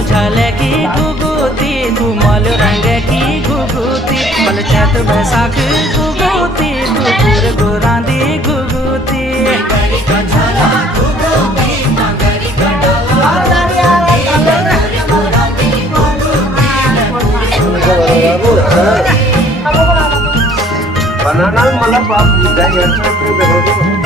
चालू झाल्या की घुगुती तू मल रंग की घुगुती मल चैत बैसाख घुगुती तू पूर गोरांदी घुगुती बनाना मला बाप